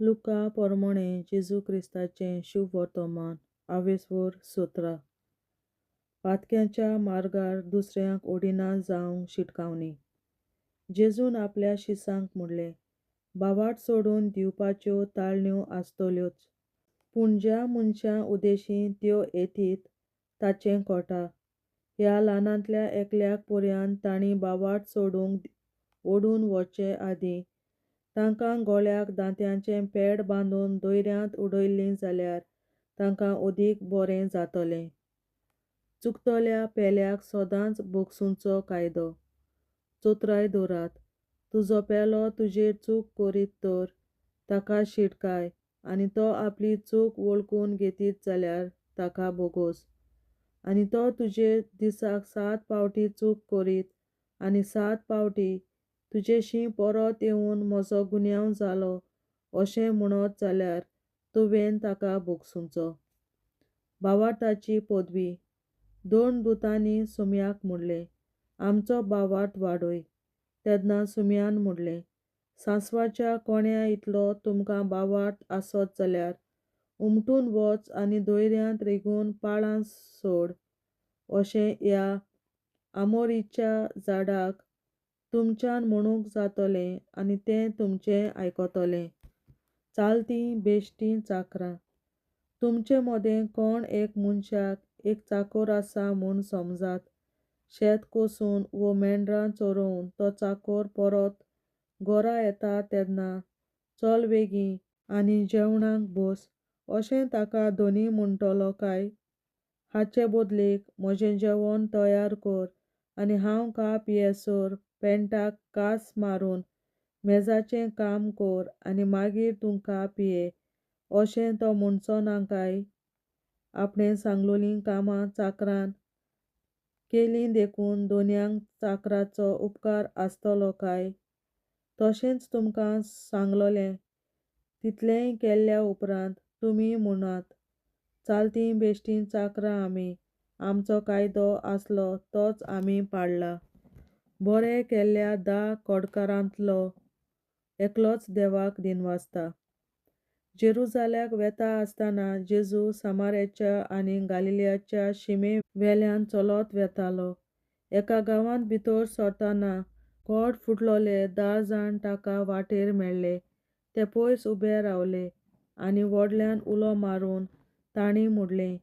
लुका पोरमोणे जेजू क्रिस्ताचें शुभ वर्तमान 17 पातक्याच्या मार्गार दुसऱ्यांक ओडिना जावंक शिटकावणी. जेजून आपल्या शिसांक म्हणलें, बावाट सोडून दिवपाच्यो ताळण्यो आसतल्योच, पूण ज्या मनशां उदेशीं त्यो येतीत ताचें कोटा. ह्या ल्हानांतल्या एकल्याक पर्यंत तांणी बावाट सोडूंक ओडून वचे आदीं तांकां गळ्याक दांत्याचें पेड बांदून दोयऱ्यांत उडयलीं जाल्यार तांकां अदीक बरें जातलें. चुकतल्या पेल्याक सदांच बोगसूंचो कायदो. चोत्राय दवरात. तुजो पेलो तुजेर चूक करीत तर ताका शिटकाय आनी तो आपली चूक वळखून घेतीत जाल्यार ताका बोगोस. आनी तो तुजेर दिसाक 7 पावटी चूक करीत आनी 7 पावटी तुजेशीं परत येवन म्हजो गुन्यांव जालो अशें म्हणत जाल्यार तुवें ताका बोगसूंचो. बावाटाची पदवी. 2 दुतांनी सुमयाक म्हणलें, आमचो बावाट वाडय. तेन्ना सुमयान म्हणलें, सांसवाच्या कोण्या इतलो तुमकां बावाट आसत जाल्यार उमटून वच आनी दोयऱ्यांत रिगून पाळां सोड. अशें ह्या आमोरीच्या झाडाक तुमच्यान म्हणूंक जातलें आनी तें तुमचें आयकतलें. चालतीं बेश्टीं चाकरां. तुमचे मदें कोण एक मनशाक एक चाकर आसा म्हूण समजात. शेत कोसून वो मेंढरां चरोवन तो चाकर परत घरा येता तेन्ना चल बेगीन आनी जेवणाक बस अशें ताका धनी म्हणटलो काय? हाचे बदलेक म्हजें जेवण तयार कर आनी हांव खाप येसर पेंटाक कास मारून मेजाचें काम कर आनी मागीर तूं खाप ये अशें तो म्हणचो ना काय? आपणें सांगलोलीं कामां चाकरान केलीं देखून दोनयांक चाकराचो उपकार आसतलो काय? तशेंच तुमकां सांगलोलें तितलेंय केल्ल्या उपरांत तुमी म्हणात, चालतीं बेश्टीं चाकरां आमी, आमचो कायदो आसलो तोच आमी पाळ्ळा. बरें केल्ल्या 10 कोडकारांतलो एकलोच देवाक दिनवासता. जेरुसाल्याक वेता आसतना जेजू सामाराच्या आनी गालिल्याच्या शिमे वेल्यान चलत वेतालो. एका गांवांत भितर सरतना कोड फुटलोले 10 जाण ताका वाटेर मेळ्ळे. ते पयस उबे रावले आनी व्हडल्यान उलो मारून तांणी म्हणलें,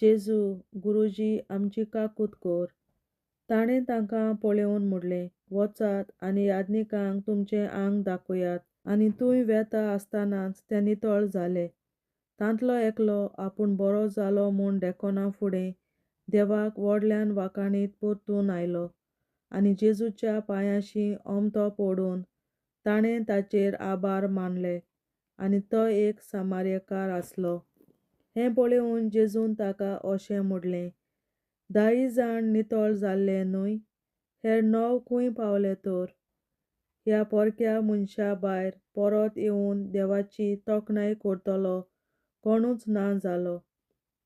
जेजू, गुरूजी, आमची काकूट कर. ताणें तांकां पळयोवन म्हणलें, वचात आनी याजकांक तुमचें आंग दाखयात. आनी थंय वेता आसतनाच ते नितळ जाले. तांतलो एकलो आपूण बरो जालो म्हूण देकोना फुडें देवाक व्हडल्यान वाखाणीत परतून आयलो आनी जेजूच्या पांयांशी ओमतो पडून ताणें ताचेर आभार मानले. आनी तो एक सामारियकार आसलो. हें पळयोवन जेजून ताका अशें म्हणलें, 10 जाण नितळ जाल्ले न्हय, हेर 9 खंय पावले तर? ह्या पोरक्या मनशा भायर परत येवन देवाची तोखणाय करतलो कोणूच ना जालो.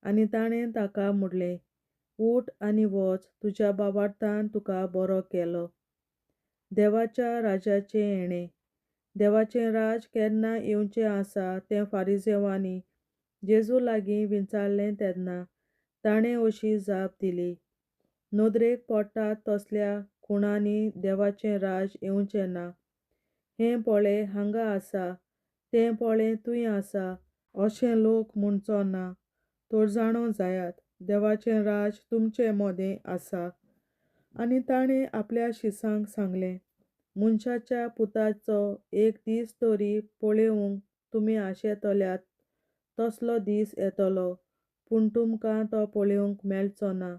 आनी ताणें ताका म्हणलें, उठ आनी वच, तुज्या बावार्थान तुका बरो केलो. देवाच्या राजाचें येणें. देवाचें राज केन्ना येवचें आसा तें फारिसेवांनी जेजू लागीं विचारलें तेन्ना ताणें अशी जाप दिली, नदरेक पडटात तसल्या खुणांनी देवाचें राज येवचें ना. हें पळय हांगा आसा, तें पळय थंय आसा अशें लोक म्हणचो ना, तर जाणो जायात, देवाचें राज तुमचे मदें आसा. आनी ताणें आपल्या शिसांक सांगलें, मनशाच्या पुताचो एक दीस तरी पळोवंक तुमी आशेतल्यात तसलो दीस येतलो, पूण तुमकां तो पळोवंक मेळचो ना.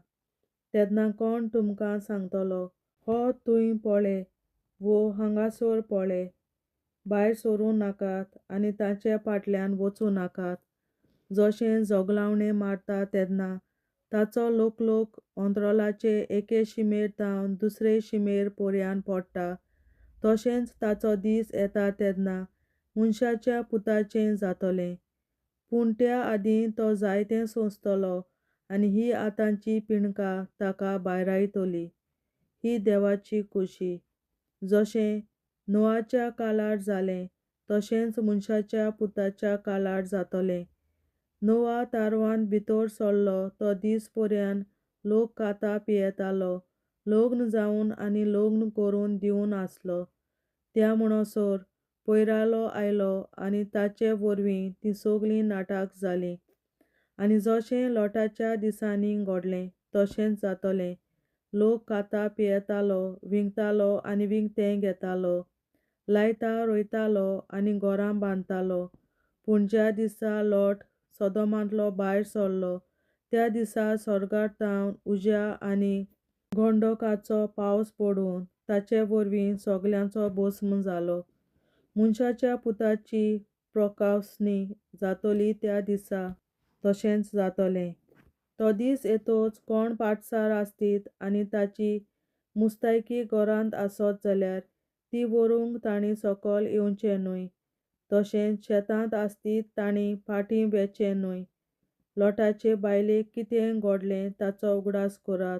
तेन्ना कोण तुमकां सांगतलो, हो थंय पळय, वो हांगासर पळय. भायर सरूं नाकात आनी ताचे फाटल्यान वचूं नाकात. जशें जोगलावणें मारता तेन्ना ताचो लोक अंतराळाचे एके शिमेर तावन दुसरे शिमेर पर्यान पडटा, तशेंच ताचो दीस येता तेन्ना मनशाच्या पुताचें जातलें. पूण त्या आदीं तो जायतें सोंसतलो आनी ही आतांची पिणकां ताका भायरायतली. ही देवाची खुशी. जशें नोआच्या काळार जालें तशेंच मनशाच्या पुताच्या काळार जातलें. नोआ तारवान भितर सरलो तो दीस पर्यान लोक खाता पियेतालो, लग्न जावन आनी लग्न करून दिवन आसलो. त्या म्हणसर पयरालो आयलो आनी ताचे वरवीं ती सगळीं नाटक जालीं. आनी जशें लोटाच्या दिसांनी घडलें तशेंच जातलें. लोक खाता पियेतालो, विंगतालो आनी विंगतें घेतालो, लायता रोयतालो आनी घरां बांदतालो. पूण ज्या दिसा लोट सोदोमांतलो भायर सरलो त्या दिसा स्वर्गांतावन उज्या आनी गंडकाचो पावस पडून ताचे वरवीं सगळ्यांचो भस्म जालो. मनशाच्या पुताची प्रकाशनी जातली त्या दिसा तशेंच जातलें. तो दीस येतोच कोण पाडसार आसतीत आनी ताची मुस्तायकी घरांत आसत जाल्यार ती व्हरूंक तांणी सकयल येवचें न्हय. तशेंच शेतांत आसतीत तांणी फाटीं वेचें न्हय. लोटाचे बायलेक कितें घडलें ताचो उगडास करात.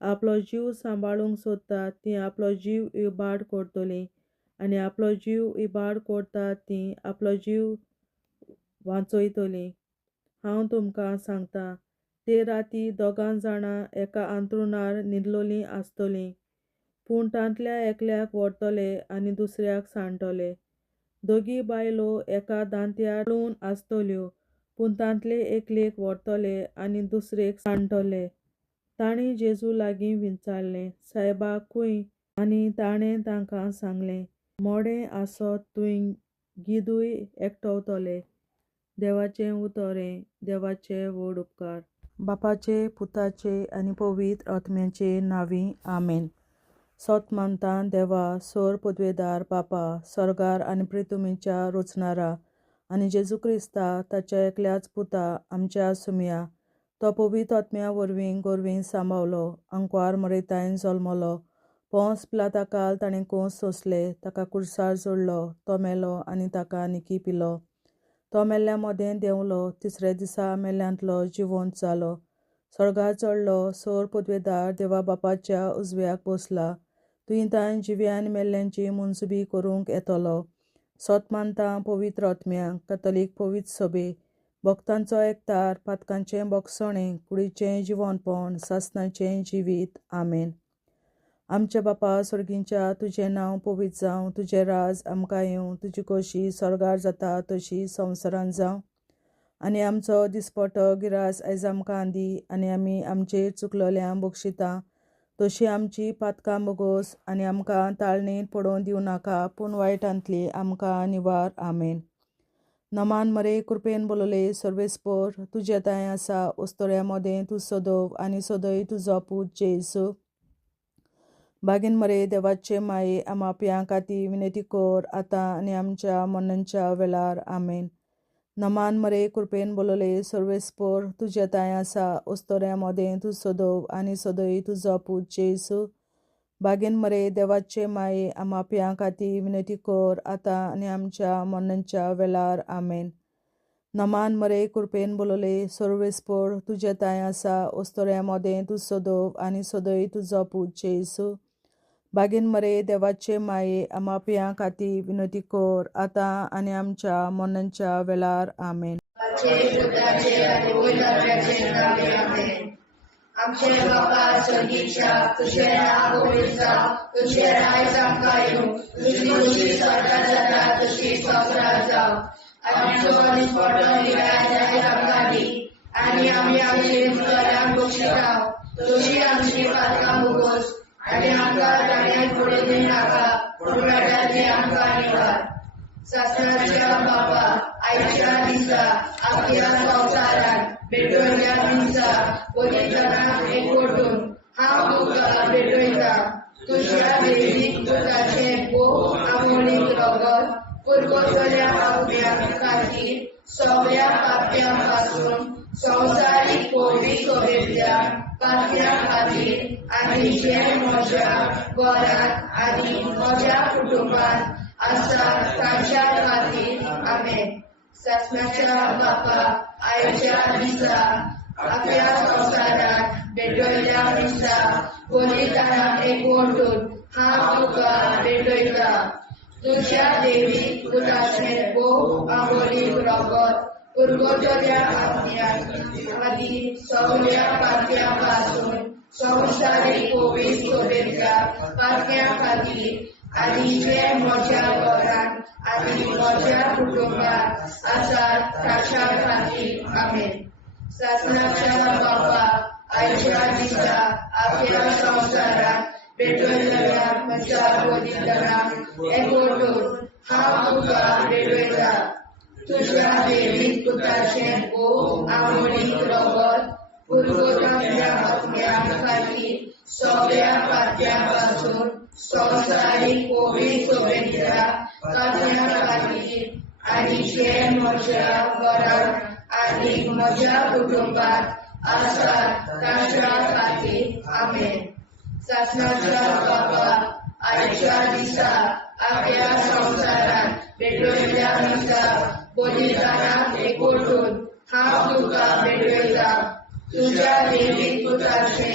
आपलो जीव सांबाळूंक सोदतात तीं आपलो जीव इबाड करतलीं आनी आपलो जीव इबाड करतात तीं आपलो जीव वाचयतलीं. हांव तुमकां सांगतां, ते राती दोगां जाणां एका अंथरुणार न्हिदलोलीं आसतलीं, पूण तांतल्या एकल्याक व्हरतले आनी दुसऱ्याक सांडटले. दोगी बायलो एका दांत्यार पडून आसतल्यो, पूण तांतले एकलेक व्हरतले आनी दुसरेक सांडटले. तांणी जेजू लागीं विचारलें, सायबा खंय? आनी ताणें तांकां सांगलें, मोडें आसत थंय गिदूय एकठांवतले. देवाचें उतोरें. देवाचे व्हड उपकार. बापाचे, पुताचे आनी पवित्र आत्म्याचे नांवीं. आमेन. सोत मानतां देवा, सर पदवेदार बापा, स्वर्गार आनी पृथ्वीच्या रचणारा आनी जेजू क्रिस्ता ताच्या एकल्याच पुता आमच्या सुमया तो पवित्र आत्म्या वरवीं गोरवीं सांबावलो, अंकवार मरयतायन जल्मलो, पोंस पिलाताकाल ताणें कोंस सोंसले, ताका कुर्सार जोडलो, तो मेलो आनी ताका निकी पिलो. तो मेल्ल्या मोदें देंवलो, तिसऱ्या दिसा मेल्ल्यांतलो जिवंत जालो, स्वर्गार चडलो, सर पदवेदार देवा बापाच्या उजव्याक बसला, थंय ताणें जिव्या आनी मेल्ल्यांची मुनसुबी करूंक येतलो. सोत मानतां पवित्र आत्म्याक, कातोलीक पवित्र सभे, भक्तांचो एकठार, पातकांचें बोगसणें, कुडीचें जिवंतपण, सासणाचें जिवीत. आमेन. आमचे बापा स्वर्गींच्या, तुजें नांव पवित्र जावं, तुजें राज आमकां येवं, तुजी खोशी स्वर्गार जाता तशी संवसारांत जावं. आनी आमचो दिसपट्टो गिरास आयज आमकां दी आनी आमी आमचेर चुकलोल्यांक बक्षिता तशी आमची पातकां बोगोस आनी आमकां ताळणेंत पडोवन दिवं नाका, पूण वायटांतली आमकां निवार. आमेन. नमान मरे कृपेन बोलोले सर्वेस्पर, तुजे ताय आसा उस्तोऱ्या मोदें तूं सोदोव आनी सोदय तुजो पूत जेजू. बागीन मरे देवाचे माये आमाप्यां खातीर विनंती कर, आतां आनी आमच्या मरणाच्या वेळार. आमेन. नमान मरे कृपेन बोलोले सर्वेस्पर, तुजे ताय आसा उस्तोऱ्या मोदें तूं सोदोव आनी सोदय तुजो पूत जेजू. बागीन मरे देवाचे माये आमाप्यां खातीर विनंती कर, आतां आनी आमच्या मरणाच्या वेळार. आमेन. नमान मरे कृपेन बोलोले सर्वेस्पर, तुजे ताय आसा उस्तोऱ्या मोदें तूं सोदोव आनी सोदय तुजो पूत जेजू. बागीन मरे देवाचे माये आमाप्यां खातीर विनंती कर, आतां आनी आमच्या मरणाच्या वेळार. आमेन. आमचे बापा स्वर्गीच्या, तुझें नांव पवित्र जावं, तुजें राज आमकां येवं, तुजी खोशी स्वर्गांत जाता तशी संवसारांत जावं. आमचो दिसपट्टो गिरास आयज आमकां दी आनी आमी आमचेर चुकलोल्यांक बक्षिता तशी आमची पातकां बोगोस आनी आमकां ताळ्यांत पडोवन दिवं नाका, पूण वायटांतली आमकां निवार. सासणाच्या बापा, आयच्या दिसा आख्या संवसारांत भेटोयल्या दिसा पवित्रांक एकवटून हांव तुका भेटयता. तुज्या दैवीक पुताचें खूब अमोलीक रगत पुरगोसल्या आत्म्या खातीर सगळ्या पाप्यां पासून संवसारीक पवित्र सभेंतल्या पाप्यां खातीर आनी जे म्हज्या घरांत आनी म्हज्या कुटुंबांत आसा तांच्या खातीर. आमेन. सासणाच्या बापा, आयच्या दिसा आपल्या संवसारांत भेटयल्या दिसा पवित्रांक एकवटून हांव तुका भेटयता. तुझ्या देवी पुताचे भोव आंबोली रगत पुरगोटल्या आत्म्यात आधी सगळ्या पात्यापासून संसारिक कोविड सोबेच्या पात्या खातीर आनी जे म्हज्या घरांत आनी म्हज्या कुटुंबात आसात ताच्या खातीर आमेन. शासनाच्या बापा आयच्या दिसा आपल्या संवसारात भेटयल्या म्हज्या बलिदानाक एकवटून हांव तुका भेटयता. तुझ्या देवीक पुताचे भोव आंबोलीक रगत पुरगोटल्या आत्म्या खातीर सगळ्या पात्यापासून संवसारीक कोविड सोबेच्या पात्या खातीर आनी जे म्हज्या घरांत आनी म्हज्या कुटुंबात आसात ताच्या खातीर आमेन. शासनाच्या बापा आयच्या दिसा आपल्या संवसारात भेटयल्या म्हज्या बलिदानाक एकवटून हांव तुका भेटयता. तुझ्या देवीक पुताचे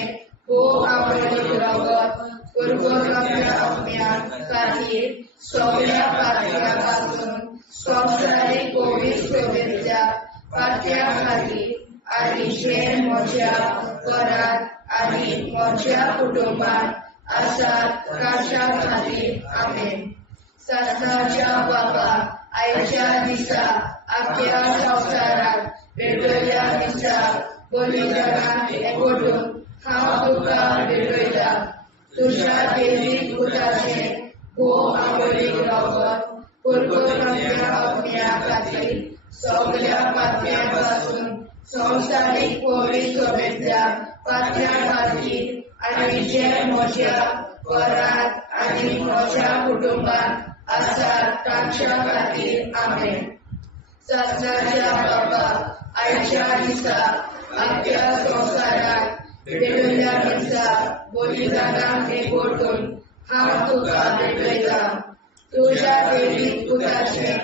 भोव आंबोलीक रगत पुरगोटल्या आत्म्या खातीर सगळ्या पात्यापासून संवसारीक कोविड सोबेच्या पात्या खातीर आनी जे म्हज्या घरांत आनी म्हज्या कुटुंबात आसात ताच्या खातीर आमेन. शासनाच्या बापा आयच्या दिसा आपल्या संवसारात भेटयल्या दिसा बलिदानाक एकवटून हांव तुका भेटयता. तुझ्या देवीक पुताचे भोव आंबोलीक रगत पुरगोटल्या आत्म्या खातीर सगळ्या पात्यापासून संवसारीक कोविड सोबेच्या पात्या खातीर आनी जे म्हज्या घरांत आनी म्हज्या कुटुंबात आसात ताच्या खातीर आमेन. शासनाच्या बापा आयच्या दिसा आपल्या संवसारात भेटयल्या दिसा बलिदानाक एकवटून हांव तुका भेटयता. तुझ्या देवीक पुताचे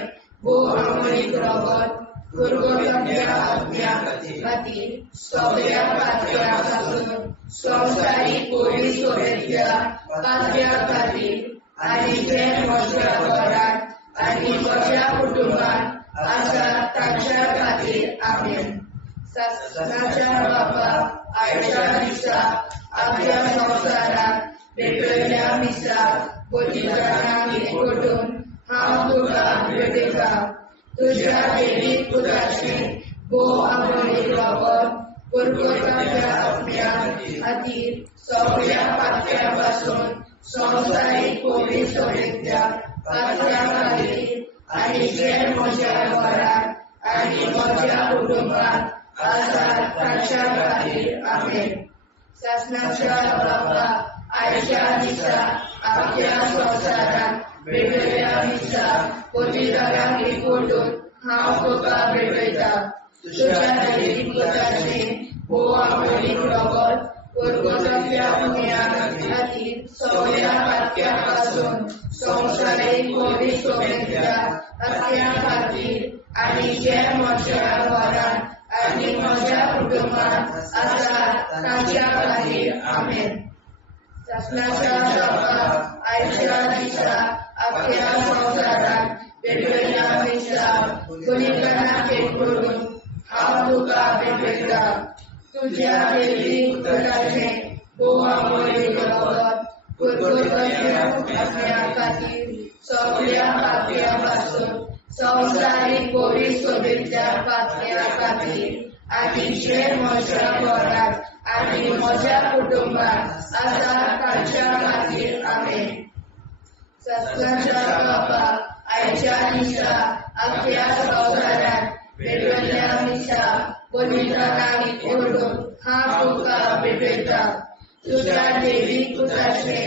भोव आंबोलीक रगत पुरगोटल्या आत्म्या खातीर सगळ्या पात्यापासून संवसारीक कोविड सोबेच्या पात्या खातीर आनी जे म्हज्या घरांत आनी म्हज्या कुटुंबात आसात ताच्या खातीर आमेन. शासनाच्या बापा आयच्या दिसा आपल्या संवसारात भेटयल्या दिसा बलिदानाक एकवटून हांव तुका भेटयता. तुझ्या देवीक पुताचे भोव आंबोलीक रगत पुरगोटल्या आत्म्या खातीर सगळ्या पात्यापासून संवसारीक कोविड सोबेच्या पात्या खातीर आनी जे म्हज्या घरांत आनी म्हज्या कुटुंबात आसात ताच्या खातीर आमेन. शासनाच्या बापा आयच्या दिसा आपल्या संवसारात भेटयल्या दिसा बलिदानाक एकवटून हांव तुका भेटयता. तुझ्या देवीक पुताचे भोव आंबोलीक रगत पुरगोटल्या आत्म्या खातीर सगळ्या पात्यापासून संवसारीक कोविड सोबेच्या पात्या खातीर आनी जे म्हज्या घरांत आनी म्हज्या कुटुंबात आसात ताच्या खातीर आमेन. शासनाच्या बापा आयच्या दिसा आपल्या संवसारात भेटयल्या दिसा बलिदानाक एकवटून हांव तुका भेटयता. तुझ्या देवीक पुताचे भोव आंबोलीक रगत पुरगोटल्या आत्म्या खातीर सगळ्या पात्यापासून संवसारीक कोविड सोबेच्या पात्या खातीर आनी जे म्हज्या घरांत आनी म्हज्या कुटुंबात आसात ताच्या खातीर आमेन. शासनाच्या बापा आयच्या दिसा आपल्या संवसारात भेटयल्या दिसा बलिदानाक एकवटून हांव तुका भेटयता. तुझ्या देवीक पुताचे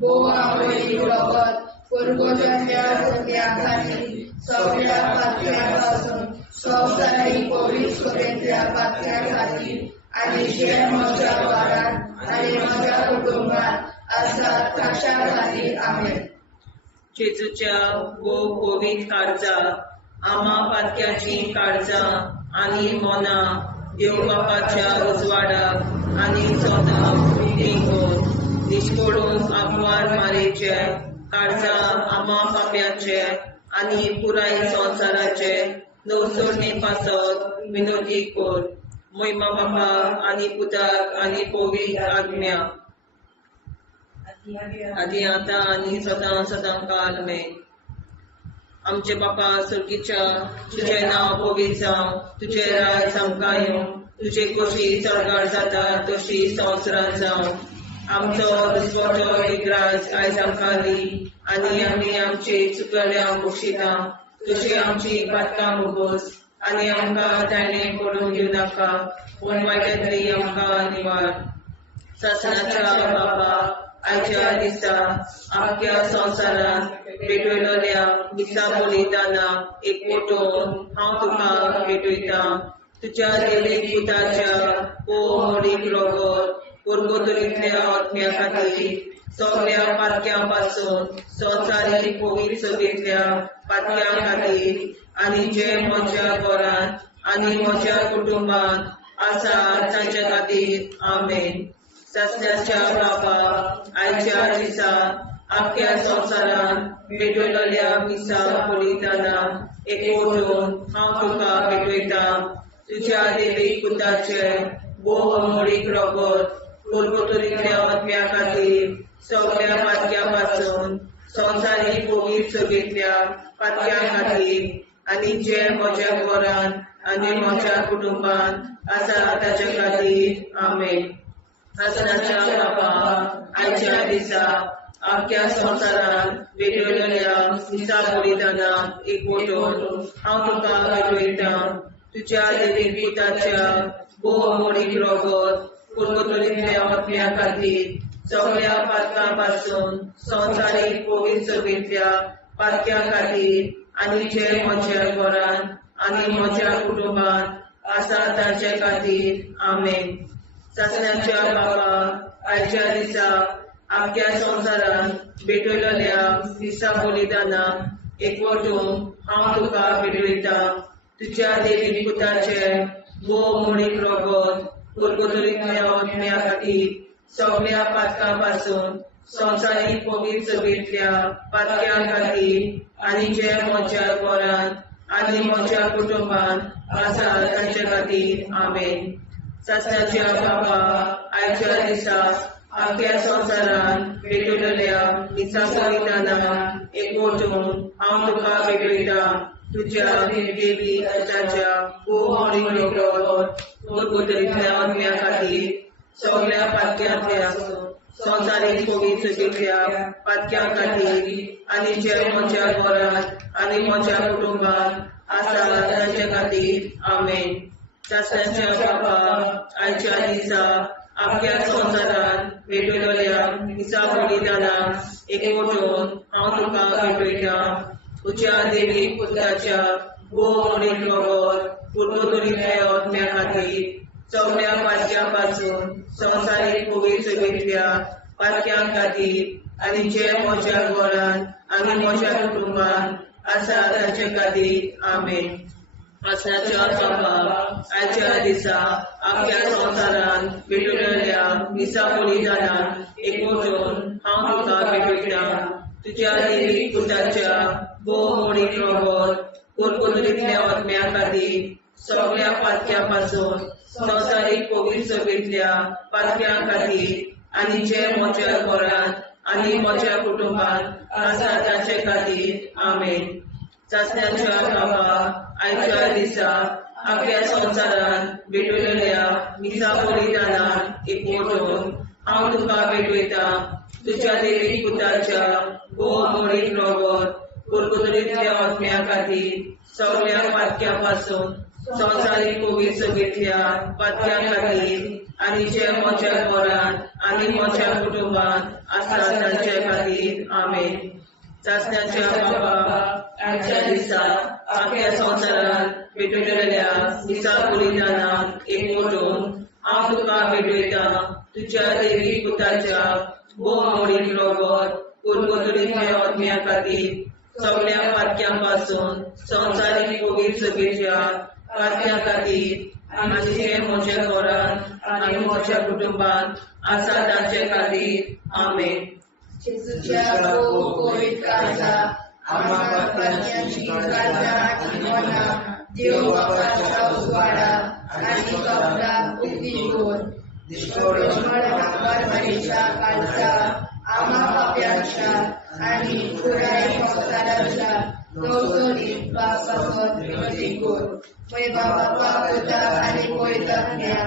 भोव आंबोलीक रगत पुरगोटल्या आत्म्या खातीर सगळ्या पात्यापासून संवसारीक कोविड सोबेच्या पात्या खातीर आनी जे म्हज्या घरांत आनी म्हज्या कुटुंबात आसात ताच्या खातीर आमेन. जेजूच्या भोव कोविड काळजा आमा पातक्याची काळजां आनी मोना देव बापाच्या उजवाडाक आनी सदां उक्ती कोर निश्कोडून आग्वार मारेचे काळजा आम्हा पाप्याचे आणि पुराय संसाराचे नवसोडणे पासत विनोदी कोर महिमा बापा आणि पुताक आणि पवित्र आज्ञा आधी आता आणि सदां सदां काल मे आमचे बापा सुर्गीच्या तुझे नाव पवित्र जावं तुझे राय सामका येवं तुझे कशी चडगाड जाता तशी संवसारांत जावं आमचो दुसरो विग्राज आयज आमकां दी आनी आमी आमचे चुकल्यांक बक्षिता तशी आमची पातकां मुगोस आनी आमकां ताणें पडून दिवं नाका पूण वायटांतली आमकां निवार सासणाच्या बापा आयच्या दिसा आख्या संवसारांत भेटयलोल्या दिसा बलिदाना एक फोटोन हांव तुका भेटयता तुज्या देवीक पुताच्या मोडीक रोगोर पुर्गोतरींतल्या आत्म्या खातीर सगळ्या पातक्यां पासून संवसारीक पवित्र सभेंतल्या पातक्यां खातीर आनी जे म्हज्या घरांत आनी म्हज्या कुटुंबांत आसा तांच्या खातीर आमेन सासण्याच्या बापा आयच्या दिसा आख्या संवसारांत भेटयलोल्या मिसा बलिदाना एक फोटोन हांव तुका भेटयता तुज्या देवीक पुताचे मोडीक रोगोर पुर्गोतरींतल्या आत्म्या खातीर सगळ्या पातक्यां पासून संवसारीक पवित्र सभेंतल्या पातक्यां खातीर आनी जे म्हज्या घरांत आनी म्हज्या कुटुंबांत आसा ताचे खातीर आमेन सासणाच्या बापा आयच्या दिसा आख्या संवसारांत भेटयलोल्या मिसा बलिदाना एक फोटोन हांव तुका भेटयता तुज्या देवीक पुताच्या मोडीक रोगोर पुर्गोतरींतल्या आत्म्या खातीर सगळ्या पातकां पासून संवसारीक पवित्र सभेंतल्या पातक्यां खातीर आनी जे म्हज्या घरांत आनी म्हज्या कुटुंबांत आसा तांचे खातीर आमेन सासण्याच्या बापा आयच्या दिसा आख्या संवसारांत भेटयलोल्या मिसा बलिदाना एक फोटोन हांव तुका भेटयता तुज्या देवीक पुताचे मोडीक रोगोर पुर्गोतरींतल्या आत्म्या खातीर सगळ्या पातकां पासून संवसारीक पवित्र सभेंतल्या पातक्यां खातीर आनी जे म्हज्या घरांत आनी म्हज्या कुटुंबांत आसा तांचे खातीर आमेन सासण्याच्या बापा आयच्या दिसा आख्या संवसारांत भेटयलोल्या मिसा बलिदाना एक फोटोन हांव तुका भेटयता तुज्या देवीक पुताच्या मोडीक रोगोर पुर्गोतरींतल्या आत्म्या खातीर सगळ्या पातक्यांतल्या संवसारीक पवित्र सभेंतल्या पातक्यां खातीर आनी जे म्हज्या घरांत आनी म्हज्या कुटुंबांत आसा तांचे खातीर आमेन सासण्याच्या बापा आयच्या दिसा आख्या संवसारांत भेटयलोल्या मिसा बलिदाना एक फोटोन हांव तुका भेटयता तुज्या देवीक पुताच्या मोडीक रोगोर पुर्गोतरींतल्या आत्म्या खातीर सगळ्या पातक्यां पासून संवसारीक पवित्र सभेंतल्या पातक्यां खातीर आनी जे म्हज्या घरांत आनी म्हज्या कुटुंबांत आसा तांचे खातीर आमेन सासण्याच्या बापा आयच्या दिसा आख्या संवसारांत भेटयलोल्या मिसा बलिदाना एक फोटोन हांव तुका भेटयता तुज्या देवीक पुताच्या मोडीक रोगोर पुर्गोतरींतल्या आत्म्या खातीर सगळ्या पातक्यां पासून संवसारीक पवित्र सभेंतल्या पातक्यां खातीर आनी जे म्हज्या घरांत आनी म्हज्या कुटुंबांत आसा तांचे खातीर आमेन सासण्याच्या बापा आयच्या दिसा आख्या संवसारांत भेटयलोल्या मिसा बलिदाना एक फोटोन हांव तुका भेटयता तुज्या देवीक पुताच्या मोडीक रोगोर पुर्गोतरींतल्या आत्म्या खातीर सगळ्या पातक्यां पासून संवसारीक पवित्र सभेंतल्या पातक्यां खातीर आनी जे म्हज्या घरांत आनी म्हज्या कुटुंबांत आसा तांचे खातीर आमेन सासण्याच्या बापा आयच्या दिसा आख्या संवसारांत भेटयलोल्या मिसा बलिदाना एक फोटोन हांव तुका भेटयता तुज्या देवीक पुताच्या मोडीक रोगोर पुर्गोतरींतल्या आत्म्या खातीर सगळ्या पातक्यां पासून संवसारीक पवित्र सभेंतल्या पातक्यां खातीर आनी जे म्हज्या घरांत आनी म्हज्या कुटुंबांत आसा तांचे खातीर आमेन जेजूच्या कोविड काळजा आम्हा पाप्यांची काळजा आणि मना देव बापाच्या उजवाडा आणि कपडा उभी दोन दुष्परिणामांच्या काळजा आम्हा पाप्यांच्या आणि पुराई संसाराच्या नवसोनीत बापावर विनंती कर. मै बापा पुत्र आणि पवित्रात्म्या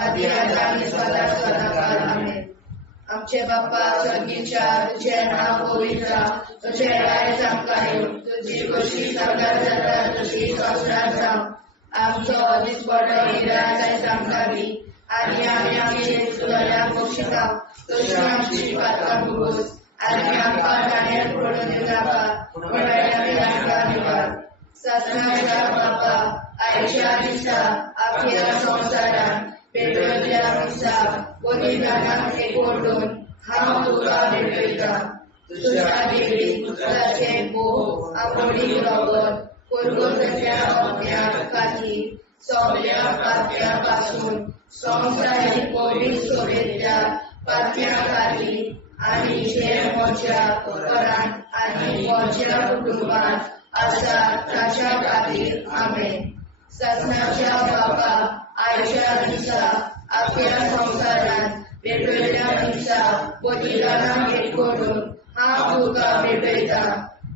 आदी आणि सदा सदाकाळ आमेन. आमचे बाप्पा स्वर्गीच्या तुझे नाव पवित्र तुझे राय जावं तुझी कशी सगळ्यात जाता तशी संसारात जावं. आमचो दिसपडो निराय सांगावी आणि आम्ही आमची सुधारण्या पोषिता तशी आमची पात्र भोगोस आणि आमकां जाण्यात पडून दिनाका निवार. ससनाच्या बापा आयच्या दिसा आपल्या संसारात पेटवल्या दिसा बलिदानाक एकवटून हांव तुका भेटयता. तुझ्या देवी पुत्राचे भोग आवडी रगत पुरगोतल्या अज्ञान खातीर सगळ्या पाप्यां पासून संवसारीक पवित्र सोबेतल्या पाप्यां खातीर आणि जे म्हज्या घरांत आणि म्हज्या कुटुंबात आसा ताच्या खातीर आमेन. ससनाच्या बापा आयच्या दिसा आपल्या संसारात पेटवल्या दिसा बलिदानाक एकवटून हांव तुका भेटयता.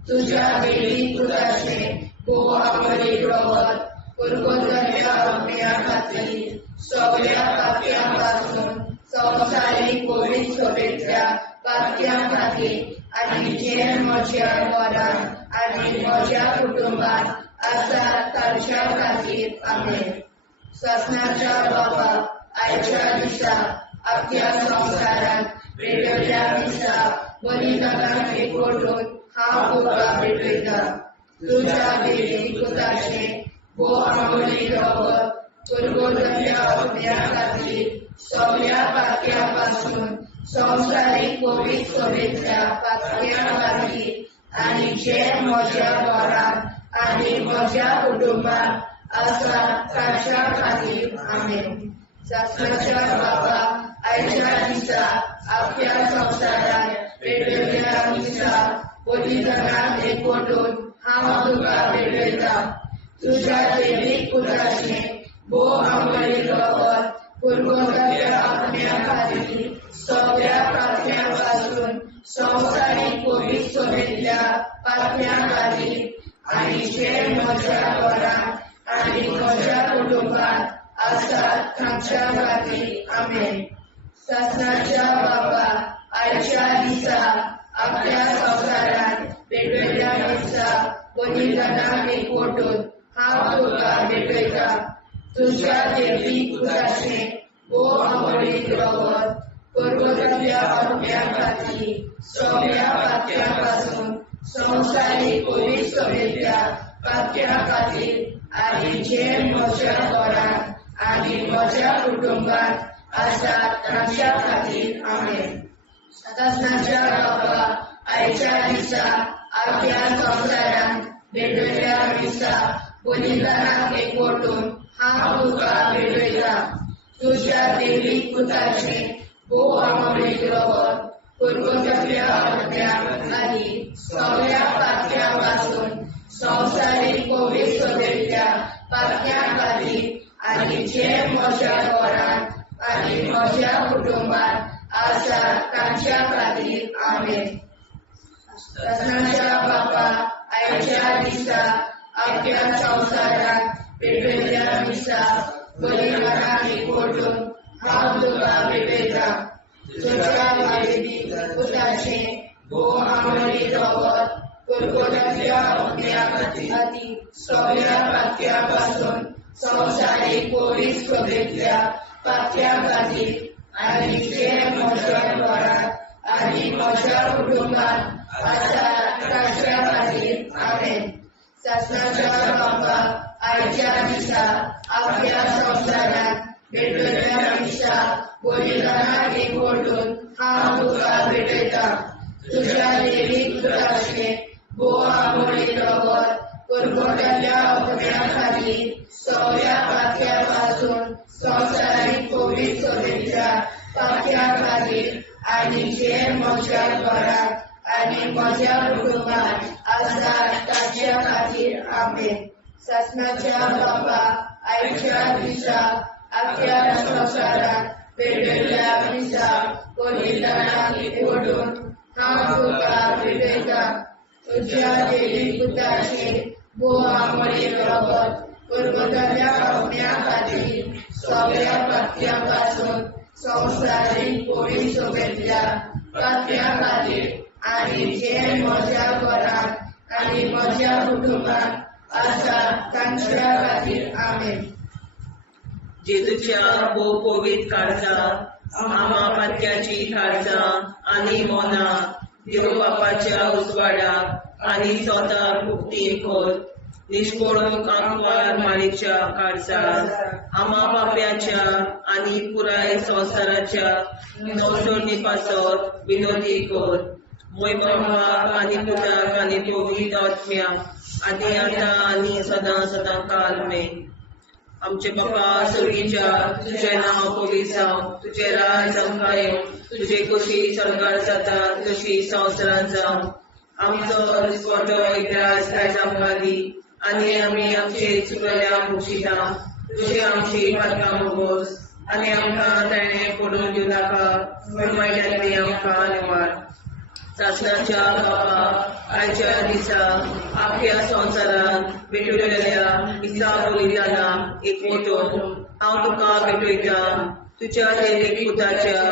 तुझ्या देवी पुत्राचे भोग आवडी रगत पुरगोतल्या अज्ञा खातीर सगळ्या पाप्यां पासून संवसारीक पवित्र सोबेतल्या पाप्यां खातीर आणि जे म्हज्या घरांत आणि म्हज्या कुटुंबात आसा ताच्या खातीर आमेन. ससनाच्या बापा आयच्या दिसा आपल्या संसारात पेटवल्या दिसा बलिदानाक एकवटून हांव तुका भेटयता. तुझ्या देवी पुत्राचे भोग आवडी रगत पुरगोतल्या अज्ञा खातीर सगळ्या पाप्यां पासून संवसारीक पवित्र सोबेतल्या पाप्यां खातीर आणि जे म्हज्या घरांत आणि म्हज्या कुटुंबात आसा ताच्या खातीर आमेन. ससनाच्या बापा आयच्या दिसा आपल्या संसारात पेटवल्या दिसा बलिदानाक एकवटून हांव तुका भेटयता. तुझ्या देवी पुत्राचे भोग आवडी रगत पुरगोतल्या अज्ञा खातीर सगळ्या पाप्यां पासून संवसारीक पवित्र सोबेतल्या पाप्यां खातीर आणि जे म्हज्या घरांत आणि म्हज्या कुटुंबात आसा ताच्या खातीर आमेन. ससनाच्या बापा आयच्या दिसा आपल्या संसारात पेटवल्या दिसा बलिदानाक एकवटून हांव तुका भेटयता. तुझ्या देवी पुत्राचे भोग आवडी रगत पुरगोतल्या अज्ञा खातीर सगळ्या पाप्यां पासून संवसारीक पवित्र सोबेतल्या पाप्यां खातीर आणि जे म्हज्या घरांत आणि म्हज्या कुटुंबात आसा ताच्या खातीर आमेन. ससनाच्या बापा आयच्या दिसा आपल्या संसारात पेटवल्या दिसा बलिदानाक एकवटून हांव तुका भेटयता. तुझ्या देवी पुत्राचे भोग आवडी रगत पुरगोतल्या अज्ञा खातीर सगळ्या पाप्यां पासून संवसारीक पवित्र सोबेतल्या पाप्यां खातीर आणि जे म्हज्या घरांत आणि म्हज्या कुटुंबात आसा ताच्या खातीर आमेन. ससनाच्या बापा आयच्या दिसा आपल्या संसारात पेटवल्या दिसा बलिदानाक एकवटून हांव तुका भेटयता. तुझ्या देवी पुत्राचे भोग आवडी रगत पुरगोतल्या अज्ञा खातीर सगळ्या पाप्यां पासून संवसारीक पवित्र सोबेतल्या पाप्यां खातीर आणि जे म्हज्या घरांत आणि म्हज्या कुटुंबात आसा ताच्या खातीर आमेन. ससनाच्या बापा आयच्या दिसा आपल्या संसारात पेटवल्या दिसा बलिदानाक एकवटून हांव तुका भेटयता. तुझ्या देवी पुत्राचे भोग आवडी रगत पुरगोतल्या अज्ञा खातीर सगळ्या पाप्यां पासून संवसारीक पवित्र सोबेतल्या पाप्यां खातीर आणि जे म्हज्या घरात आणि म्हज्या कुटुंबात आसा ताच्या खातीर आमेन. सासणाच्या बाबा आयच्या दिसा आख्या संवसारात पेटयल्ल्या दिसा बलिदानाक एकवटून हांव तुका भेटयता. तुज्या देवी पुताचे भोव आमोणेक रगत परबताच्या पावण्या खातीर सगळ्या पातक्यां पासून संवसारीक कोणी सगळ्या पातक्यां खातीर आणि जे म्हज्या घरात आणि म्हज्या कुटुंबात आसा तांच्या खातीर आमेन. जेजूच्या भोव पवित्र काळजा आमा पातक्याची काळजां आनी मोना देव बापाच्या उजवाडाक आनी स्वता मुक्ती कोर. निष्पळून आंकवार माळेच्या काळजार आमा पाप्याच्या आनी पुराय संवसाराच्या नवसोडणी पासत विनोदी कोर. मोय बापाक आनी पुताक आनी पवित्र आत्म्याक आदी आतां आनी सदां सदां काल मेन. आमचे बापा सर्गीच्या तुझे नांव पवित्र जावं, तुझे राज आमकां येवं, तुझे कशी सरकार जाता तशी संवसारांत जावं. आमचो दिसवटो एकदांच आयज आमकां दी आनी आमी आमचे चुकल्यांक मुक्षिता. तुझे आमची पातकां भोगोस आनी आमकां ताणें पडून दिवं नाका, वायटांतली आमकां निवार. सासणाच्या बाबा आयच्या दिसा आख्या संवसारांत भेटयल्ल्या दिसा बलिदानाक एकवटून हांव तुका भेटयता. तुज्या देवीक पुताच्या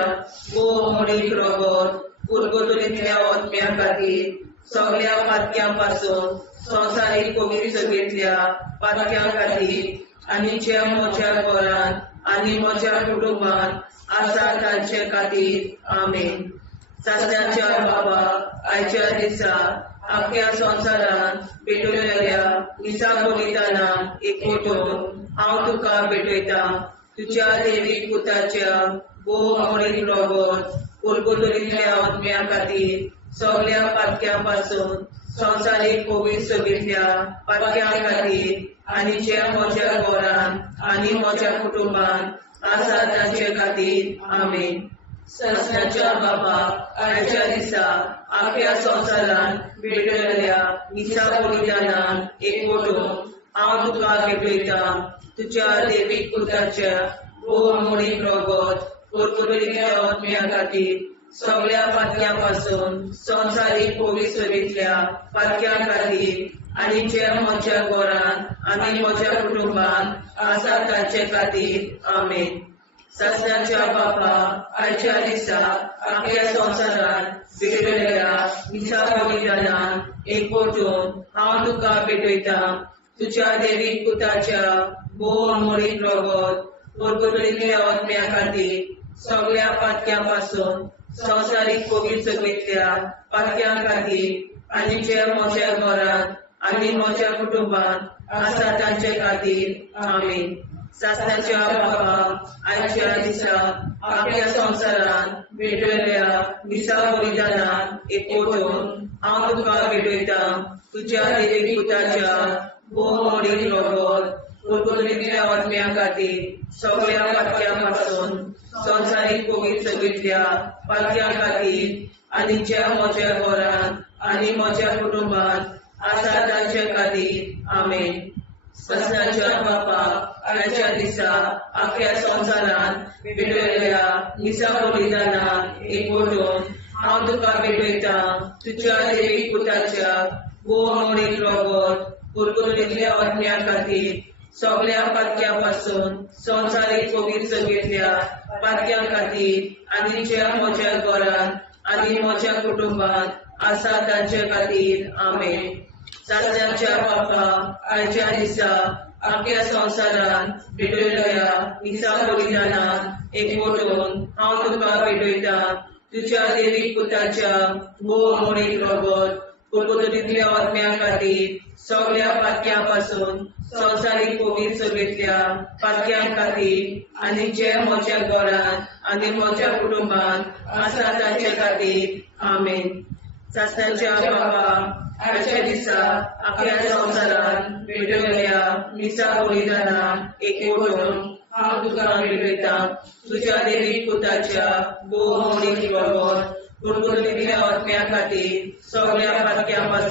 भोव मोडीक रगत पुरगतुलींतल्या आत्म्या खातीर सगळ्या पातक्यां पासून संवसारीक पवित्र सगळेंतल्या पातक्यां खातीर आनी जे म्हज्या घरांत आनी म्हज्या कुटुंबात आसा तांचे खातीर आमेन. सासणाच्या बाबा आयच्या दिसा आख्या संवसारांत भेटयल्ल्या दिसा बलिदानाक एकवटून हांव तुका भेटयता. तुज्या देवीक पुताच्या भोव मोडीक रगत पुरगतुलींतल्या आत्म्या खातीर सगळ्या पातक्यां पासून संवसारीक पवित्र सगळेंतल्या पातक्यां खातीर आनी जे म्हज्या घरांत आनी म्हज्या कुटुंबात आसा तांचे खातीर आमेन. सासणाच्या बाबा आयच्या दिसा आख्या संवसारांत भेटयल्ल्या दिसा बलिदानाक एकवटून हांव तुका भेटयता. तुज्या देवीक पुताच्या भोव मोडीक रगत पुरगतुलींतल्या आत्म्या खातीर सगळ्या पातक्यां पासून संवसारीक पवित्र सगळेंतल्या पातक्यां खातीर आनी जे म्हज्या घरांत आनी म्हज्या कुटुंबात आसा तांचे खातीर आमेन. सासणाच्या बापा आयच्या दिसा आख्या संवसारांत भेटयल्ल्या दिसा बलिदानाक एकवटून हांव तुका भेटयता. तुज्या देवीक पुताच्या भोव मोडीक रगत पुरगतुलींतल्या आत्म्या खातीर सगळ्या पातक्यां पासून संवसारीक पवित्र सगळेंतल्या पातक्यां खातीर आनी जे म्हज्या घरांत आनी म्हज्या कुटुंबात आसा तांचे खातीर आमेन. सासणाच्या बाबा आयच्या दिसा आख्या संवसारांत भेटयल्ल्या दिसा बलिदानाक एकवटून हांव तुका भेटयता. तुज्या देवीक पुताच्या भोव मोडीक रगत पुरगतुलींतल्या आत्म्या खातीर सगळ्या पातक्यां पासून संवसारीक पवित्र सगळेंतल्या पातक्यां खातीर आनी जे म्हज्या घरांत आनी म्हज्या कुटुंबात आसा तांचे खातीर आमेन. सासणाच्या बापा आयच्या दिसा आख्या संवसारांत भेटयल्ल्या दिसा बलिदानाक एकवटून हांव तुका भेटयता. तुज्या देवीक पुताच्या भोव मोडीक रगत पुरगतुलींतल्या आत्म्या खातीर सगळ्या पातक्यां पासून संवसारीक पवित्र सगळेंतल्या पातक्यां खातीर आनी जे म्हज्या घरांत आनी म्हज्या कुटुंबात आसा तांचे खातीर आमेन. सासणाच्या बापा आयच्या दिसा आख्या संवसारांत भेटयल्ल्या दिसा बलिदानाक एकवटून हांव तुका भेटयता. तुज्या देवीक पुताच्या भोव मोडीक रगत पुरगतुलींतल्या आत्म्या खातीर सगळ्या पातक्यां पासून संवसारीक पवित्र सगळेंतल्या पातक्यां खातीर आनी जे म्हज्या घरांत आनी म्हज्या कुटुंबात आसा तांचे खातीर आमेन. सासणाच्या बाबा आजच्या दिसा आपल्या संसारात भेटलेल्या मिसा बलिदानान एकवटून हांव तुका भेटयता तुझ्या देवी पुताच्या भोवमोडीक रगत कुरकुरलेल्या आत्म्या खातीर सगळ्या पातक्यां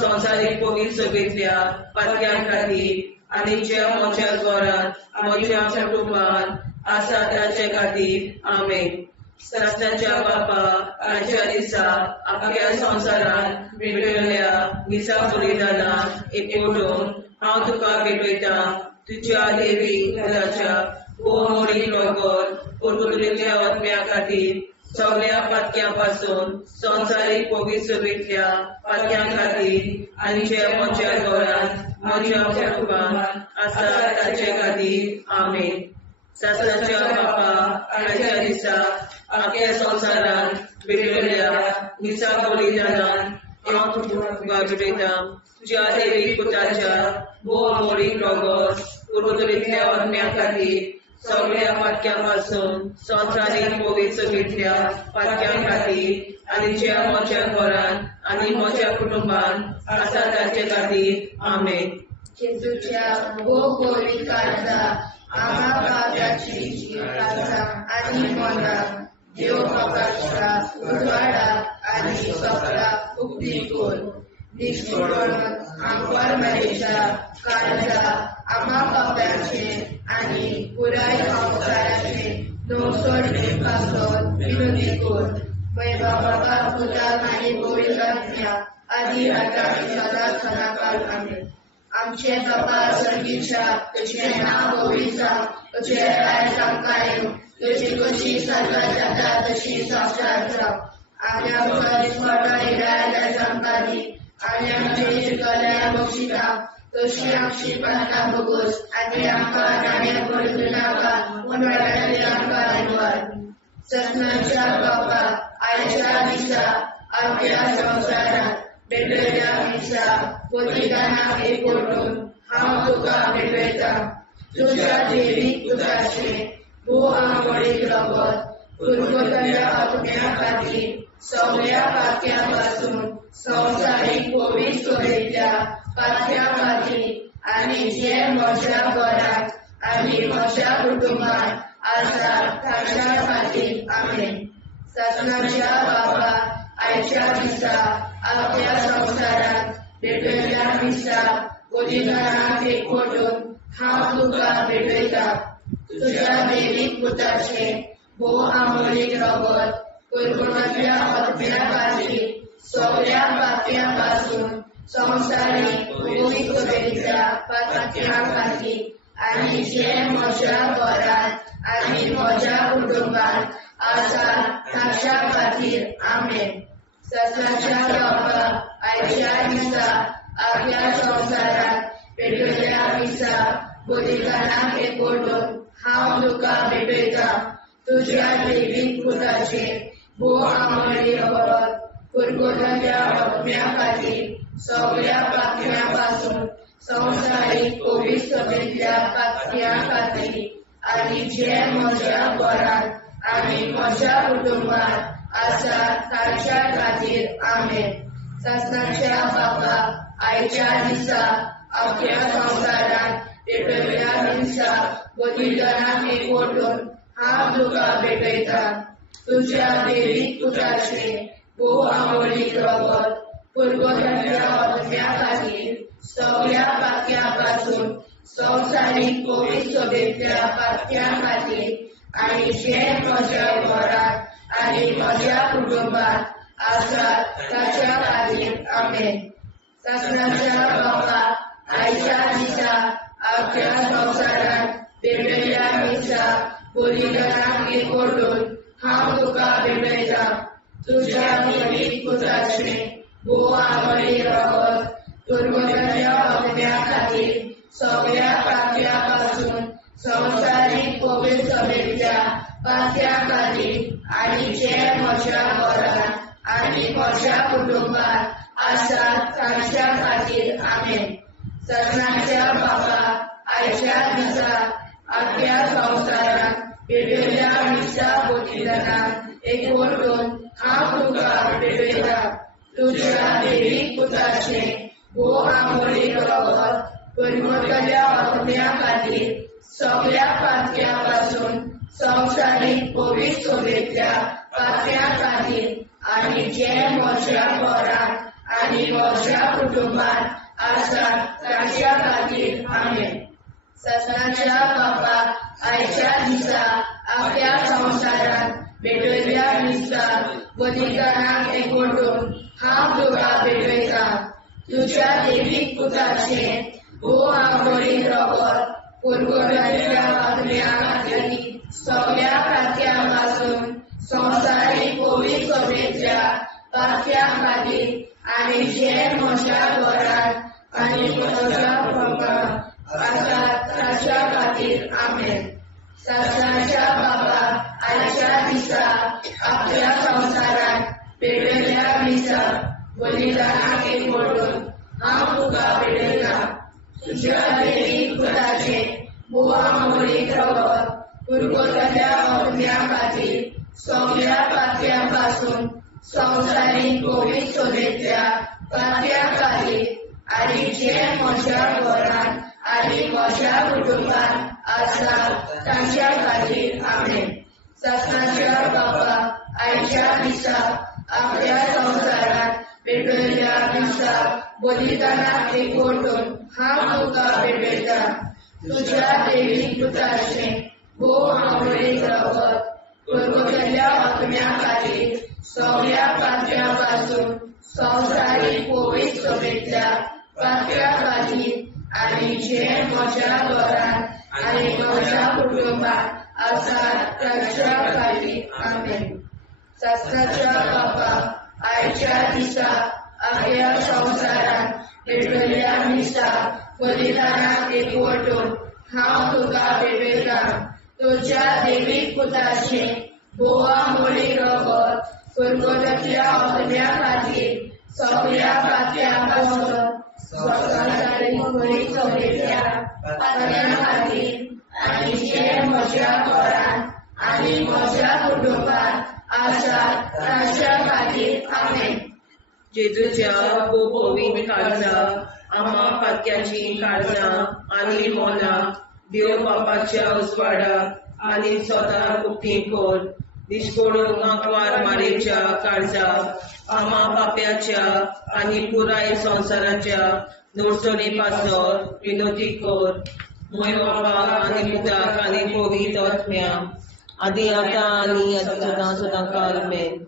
संसारीक पवित्र सभेंतल्या पातक्यां खातीर आनी ज्या म्हज्या घरांत म्हज्या कुटुंबांत आसा ताचे खातीर आमेन. शास्त्राच्या बापा आजच्या दिसा आपल्या संसारात भेटलेल्या मिसा बलिदानान एकवटून हांव तुका भेटयता तुझ्या देवी पुताच्या भोवमोडीक रगत कुरकुरलेल्या आत्म्या खातीर सगळ्या पातक्यां संसारीक पवित्र सभेंतल्या पातक्यां खातीर आनी जे म्हज्या घरांत म्हज्या कुटुंबांत आसा ताचे खातीर आमेन. शास्त्राच्या बापा आजच्या दिसा आपल्या संसारात भेटलेल्या मिसा बलिदानान हांव तुका भेटयता तुझ्या देवी पुताच्या भोवमोडीक रगत कुरकुरलेल्या आत्म्या खातीर सगळ्या पातक्यां संसारीक पवित्र सभेंतल्या पातक्यां खातीर आनी ज्या म्हज्या घरांत आनी म्हज्या कुटुंबांत आसा ताचे खातीर आमेन. जेजूच्या भोवमोडीक काळजा आम्हा पाप्याची काळजा आनी मना देव बापाच्या उजवाडा आनी सपना उक्ती कर. निष्ठुरण आमकां मेळच्या काळजा आम्हा पाप्याचे आनी पुराय संसाराचे नवसोडणे पासत विनंती कर. बाबा पुताक आनी पवित्रात्म्या आदी आतां आनी सदांच सदांकाळ आमेन. आमचे बाबा सर्गीच्या तुझे नाव पवित्र तुझे राय आमकां तुझी कशी साजरा जाता तशी संस्कार जाव. आनी आमकां दिसपट्टा इराय आमकां दी आनी आमचे शिकल्या बक्षिता तशी आमची प्रार्थना बघूस आनी आमकां नाण्या पडूं नाका पूण वायटांतल्यान आमकां वाचवार. सत्नाच्या बापा आयच्या दिसा आपल्या संसारात भेटलेल्या मिसा बलिदानाक एकवटून हांव तुका भेटयता तुझ्या देवी पुताचे भोवमोडीक रगत कुरकुरलेल्या आत्म्या खातीर सगळ्या पातक्यां संसारीक पवित्र सभेंतल्या पातक्यां खातीर आनी जे म्हज्या घरांत आनी म्हज्या कुटुंबांत आसा ताच्या खातीर आमेन. सत्नाच्या बापा आयच्या दिसा आपल्या संसारात भेटलेल्या मिसा बलिदानाक एकवटून हांव तुका भेटयता तुझ्या देवी पुताचे भोवमोडीक रगत कुरकुरलेल्या आत्म्या खातीर सगळ्या पातक्यां संसारीक पवित्र सभेंतल्या पातक्यां खातीर आनी जे म्हज्या घरांत आनी म्हज्या कुटुंबांत आसा ताच्या खातीर आमेन. सत्नाच्या बापा आयच्या दिसा आपल्या संसारात भेटलेल्या मिसा बलिदानाक एकवटून हांव तुका भेटयता तुझ्या देवी पुताचे भोवमोडीक रगत कुरकुरलेल्या आत्म्या खातीर सगळ्या पातक्यां संसारीक पवित्र सभेंतल्या पातक्यां खातीर आनी जे म्हज्या घरांत आनी म्हज्या कुटुंबांत आसा ताच्या खातीर आमेन. सत्नाच्या बापा आयच्या दिसा आपल्या संसारात भेटलेल्या मिसा बलिदानाक एकवटून हांव तुका भेटयता तुझ्या देवी पुताचे भोवमोडीक रगत कुरकुरलेल्या आत्म्या खातीर सगळ्या पातक्यां संसारीक पवित्र सभेंतल्या पातक्यां खातीर आनी जे म्हज्या घरांत आनी म्हज्या कुटुंबांत आसा ताच्या खातीर आमेन. सत्नाच्या बापा आयच्या दिसा आपल्या संसारात भेटलेल्या मिसा बलिदानाक एकवटून हांव तुका भेटयता तुझ्या देवी पुताचे भोवमोडीक रगत कुरकुरलेल्या आत्म्या खातीर सगळ्या पातक्यां संसारीक पवित्र सभेंतल्या पातक्यां खातीर आनी जे म्हज्या घरांत आनी म्हज्या कुटुंबांत आसा ताच्या खातीर आमेन. सत्नाच्या बापा आयच्या दिसा आपल्या संसारात भेटलेल्या मिसा बलिदानाक एकवटून हांव तुका भेटयता तुझ्या देवीक पुताचे भो आमोरी रगत परमतल्या आत्म्या खातीर सगळ्या पातक्यापासून संवसारीक पवित्र सोबेतल्या पातक्या खातीर आनी जे म्हज्या घरांत आनी म्हज्या कुटुंबात आसात तांच्या खातीर आमेन. ससनाच्या बापाक आयच्या दिसा आपल्या संवसारांत भेटयल्या दिसता बलिदानाक एकवटून हांव तुका भेटयता. तुझ्या देवीक पुताचे भो आमोरी रगत पुरगोट्याच्या आत्म्या खातीर सगळ्या पातक्यापासून संवसारीक पवित्र सभेच्या पातक्या खातीर आनी जे म्हज्या घरांत आनी म्हज्या कुटुंबात आसात तांच्या खातीर आमेन. ससनाच्या बापाक आयच्या दिसा आपल्या संवसारांत भेटयल्या दिसा बलिदानाक एकवटून हांव तुका भेटयता. तुझ्या देवीक पुताचे भो आमोरी रगत पुरगोट्याच्या आत्म्या खातीर सगळ्या पातक्यापासून संवसारीक पवित्र सोबेतल्या पातक्या खातीर आनी जे म्हज्या घरांत आनी म्हज्या कुटुंबात आसात तांच्या खातीर आमेन. ससनाच्या बापाक आयच्या दिसा आपल्या संवसारांत भेटयल्या दिसा बलिदानाक एकवटून हांव तुका भेटयता. तुझ्या देवीक पुताचे भो आमोरी रगत पुरगोट्याच्या आत्म्या खातीर सगळ्या पातक्यापासून संवसारीक पवित्र सोबेतल्या पातक्या खातीर आनी जे म्हज्या घरांत आनी म्हज्या कुटुंबात आसात तांच्या खातीर आमेन. ससनाच्या बापाक आयच्या दिसा आपल्या संवसारांत भेटयल्या दिसा बलिदानाक एकवटून हांव तुका भेटयता. तुझ्या देवीक पुताचे भो आमोरी रगत पुरगोट्याच्या आत्म्या खातीर सगळ्या पातक्यापासून संवसारीक पवित्र सोबेतल्या पातक्या खातीर आनी जे म्हज्या घरांत आनी म्हज्या कुटुंबात आसात तांच्या खातीर आमेन. जेजूच्या पवित्र काळजा आम्हा पातक्याची काळजां आनी मोला देव बापाच्या उजवाडाक आनी स्वता उक्ती कोर. दिसपडून आंकवार मारेच्या काळजा आम्हा पाप्याच्या आनी पुराय संवसाराच्या नोडसणी पासर विनोदी कोर. मोय बापाक आनी पुताक आनी पवित्र आत्म्या आदी आतां आनी सदां सदां काल आमेन.